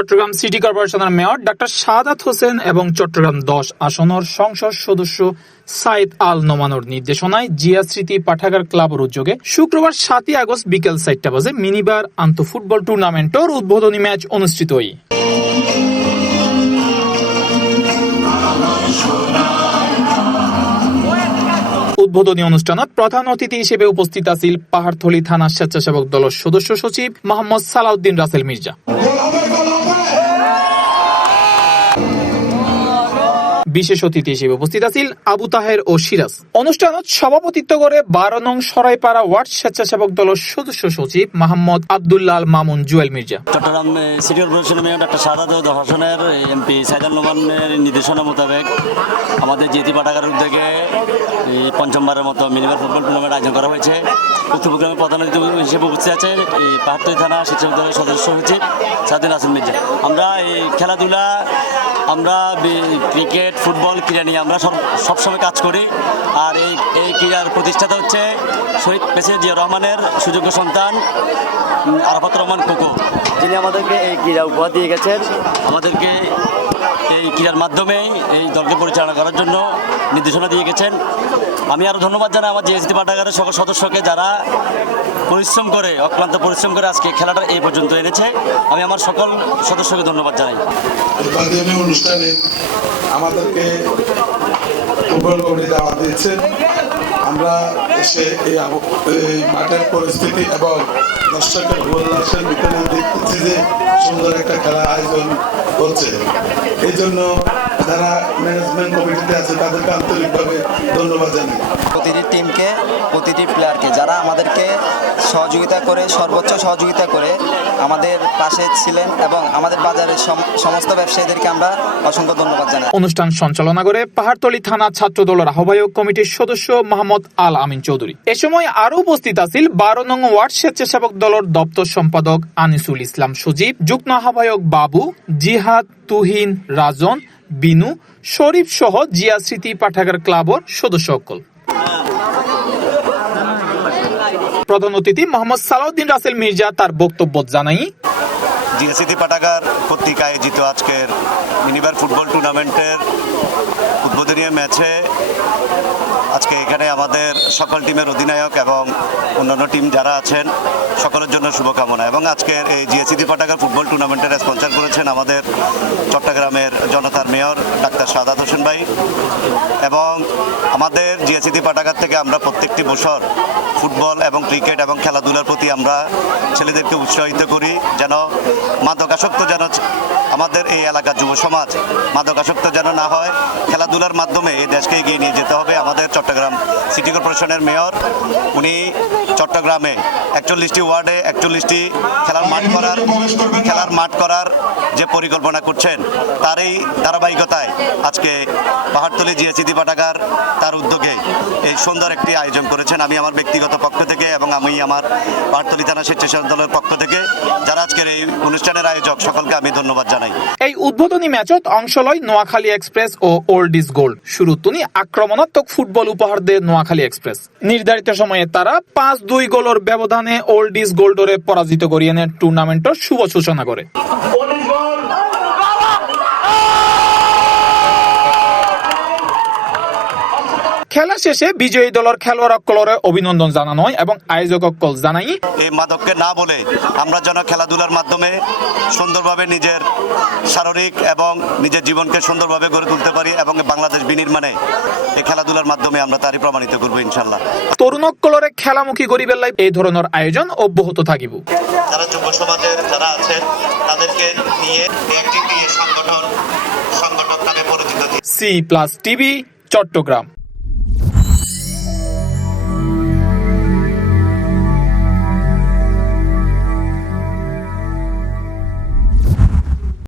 Chittagong city কর্পোরেশনের mayor doctor Shahadat Hossain এবং চট্টগ্রাম 10 আসনের সংসদ সদস্য সাইদ আল নোমানের নির্দেশনায় জিয়া স্মৃতি পাঠাগার ক্লাবের উদ্যোগে শুক্রবার 7 আগস্ট বিকেল 4টা বাজে মিনিবার আন্তঃ ফুটবল টুর্নামেন্টের উদ্বোধনী ম্যাচ অনুষ্ঠিত হয়। উদ্বোধনী অনুষ্ঠানত প্রধান অতিথি হিসেবে উপস্থিত আছেন পাহাড়তলী থানা স্বেচ্ছাসেবক দলের সদস্য সচিব মোহাম্মদ সালাউদ্দিন রাসেল মির্জা। বিশেষ অতিথি হিসেবে উপস্থিত আছেন আবু তাহের ও সিরাজ। অনুষ্ঠানত সভাপতিত্ব করে 12 নং সরাইপাড়া ওয়ার্ড স্বেচ্ছাসেবক দলের সদস্য সচিব মোহাম্মদ আব্দুল্লাহ আল মামুন জুয়েল মির্জা। চট্টগ্রাম সিটি কর্পোরেশনের মেয়র ডাক্তার শাহাদাত হোসেনের এমপি সাইদ আল নোমানের নির্দেশনা মোতাবেক আমাদের জিএসি পাঠাগারের উদ্যোগে পঞ্চমবারের মতো মিনিমাম ফুটবল টুর্নামেন্ট আয়োজন করা হয়েছে। উক্ত প্রোগ্রামে প্রধান অতিথি হিসেবে উপস্থিত আছে পাহাড়তলী থানা স্বেচ্ছাসেবক দলের সদস্য সচিব সাইদুল হাসান মির্জা। আমরা এই খেলাধুলা, আমরা ক্রিকেট, ফুটবল ক্রীড়া নিয়ে আমরা সবসময় কাজ করি। আর এই ক্রীড়ার প্রতিষ্ঠাতা হচ্ছে শহীদ প্রেসিডেন্ট জিয়া রহমানের সুযোগ্য সন্তান আরাফাত রহমান কোকো, যিনি আমাদেরকে এই ক্রীড়া উপহার দিয়ে গেছেন। আমাদেরকে এই ক্রীড়ার মাধ্যমেই এই দলকে পরিচালনা করার জন্য নির্দেশনা দিয়ে গেছেন। আমি আরও ধন্যবাদ জানাই আমার জিএসটি পাঠাগারের সকল সদস্যকে, যারা পরিশ্রম করে, অক্লান্ত পরিশ্রম করে আজকে খেলাটা এই পর্যন্ত এনেছে। আমি আমার সকল সদস্যকে ধন্যবাদ জানাই। অনুষ্ঠানে আমাদেরকে ফুটবল কমিটি দাওয়াত দিয়েছেন। আমরা এসে এই মাঠের পরিস্থিতি এবং দর্শকের উল্লাসের ভিতরে দেখতেছি যে সুন্দর একটা খেলা আয়োজন করছে। এই জন্য যারা ম্যানেজমেন্ট কমিটিতে আছে তাদেরকে আন্তরিকভাবে ধন্যবাদ জানাই। প্রতিটি টিমকে, প্রতিটি প্লেয়ারকে যারা আমাদেরকে সহযোগিতা করে, সর্বোচ্চ সহযোগিতা করে আমাদের পাশে ছিলেন এবং আমাদের বাজারের সমস্ত ব্যবসায়ীদেরকে আমরা অসংখ্য ধন্যবাদ জানাই। অনুষ্ঠান সঞ্চালনা করে পাহাড়তলী থানা ছাত্র দলের আহ্বায়ক কমিটির সদস্য মোহাম্মদ আল আমিন চৌধুরী। এ সময় আরো উপস্থিত আছেন 12 নং ওয়ার্ড স্বেচ্ছাসেবক দলের দপ্তর সম্পাদক আনিসুল ইসলাম সজীব, যুগ্ম আহ্বায়ক বাবু, জিহাদ, তুহিন, রাজন, বিনু, শরীফ সহ জিয়া স্মৃতি পাঠাগার ক্লাবের সদস্য সকল। প্রধান অতিথি মোহাম্মদ সালাউদ্দিন রাসেল মির্জা তার বক্তব্য জানাই, জিয়া স্মৃতি পাঠাগার কর্তৃক আয়োজিত আজকের মিনিবার ফুটবল টুর্নামেন্টের উদ্বোধনী ম্যাচে আজকে এখানে আমাদের সকল টিমের অধিনায়ক এবং অন্যান্য টিম যারা আছেন সকলের জন্য শুভকামনা। এবং আজকের এই জিএসিটি পাঠাগার ফুটবল টুর্নামেন্টের স্পন্সর করেছেন আমাদের চট্টগ্রামের জনতার মেয়র ডাক্তার শাহাদাত হোসেন ভাই। এবং আমাদের জিএসিটি পাঠাগার থেকে আমরা প্রত্যেকটি বছর ফুটবল এবং ক্রিকেট এবং খেলাধুলার প্রতি আমরা ছেলেদেরকে উৎসাহিত করি, যেন মাদকাসক্ত যেন আমাদের এই এলাকার যুব সমাজ মাদকাসক্ত যেন না হয়। খেলাধুলার মাধ্যমে এই দেশকে এগিয়ে নিয়ে যেতে হবে। আমাদের চট্টগ্রাম সিটি কর্পোরেশনের মেয়র উনি চট্টগ্রামে 41টি ওয়ার্ডে 41টি খেলার মাঠ করার যে পরিকল্পনা করছেন, তার এই ধারাবাহিকতায় আজকে পাহাড়তলী জিএসিটি পাঠাগার তার উদ্যোগে এই সুন্দর একটি আয়োজন করেছেন। আমি আমার ব্যক্তিগত পক্ষ থেকে এবং আমি আমার পাহাড়তলী থানা স্বেচ্ছাসেবক দলের পক্ষ থেকে যারা আজকের এই অনুষ্ঠানের আয়োজক সকলকে আমি ধন্যবাদ জানাই। এই উদ্বোধনী ম্যাচত অংশ লয় নোয়াখালী এক্সপ্রেস ও ওল্ড ইজ গোল্ড। শুরুতুনি আক্রমণাত্মক ফুটবল উপহার দেয় নোয়াখালী এক্সপ্রেস। নির্ধারিত সময়ে তারা 5-2 গোলের ব্যবধানে ওল্ড ইজ গোল্ডরে পরাজিত করিয়ে টুর্নামেন্টের শুভ সূচনা করে। খেলা শেষে বিজয়ী দলের খেলোয়াড় অভিনন্দন জানানো হয় এবং আয়োজক জানাই, এই মাদককে না বলে আমরা যেন খেলাধুলার মাধ্যমে সুন্দরভাবে নিজের শারীরিক এবং নিজের জীবনকে সুন্দরভাবে গড়ে তুলতে পারি এবং বাংলাদেশ বিনির্মাণে এই খেলাধুলার মাধ্যমে আমরা তারই প্রমাণিত করবো ইনশাল্লাহ। তরুণকলরে খেলামুখী গরিবের লাই এই ধরনের আয়োজন অব্যাহত থাকিব। যারা যুব সমাজের যারা আছেন তাদেরকে নিয়ে একটি সংগঠন নামে পরিচিত। C+ TV, Chittagong.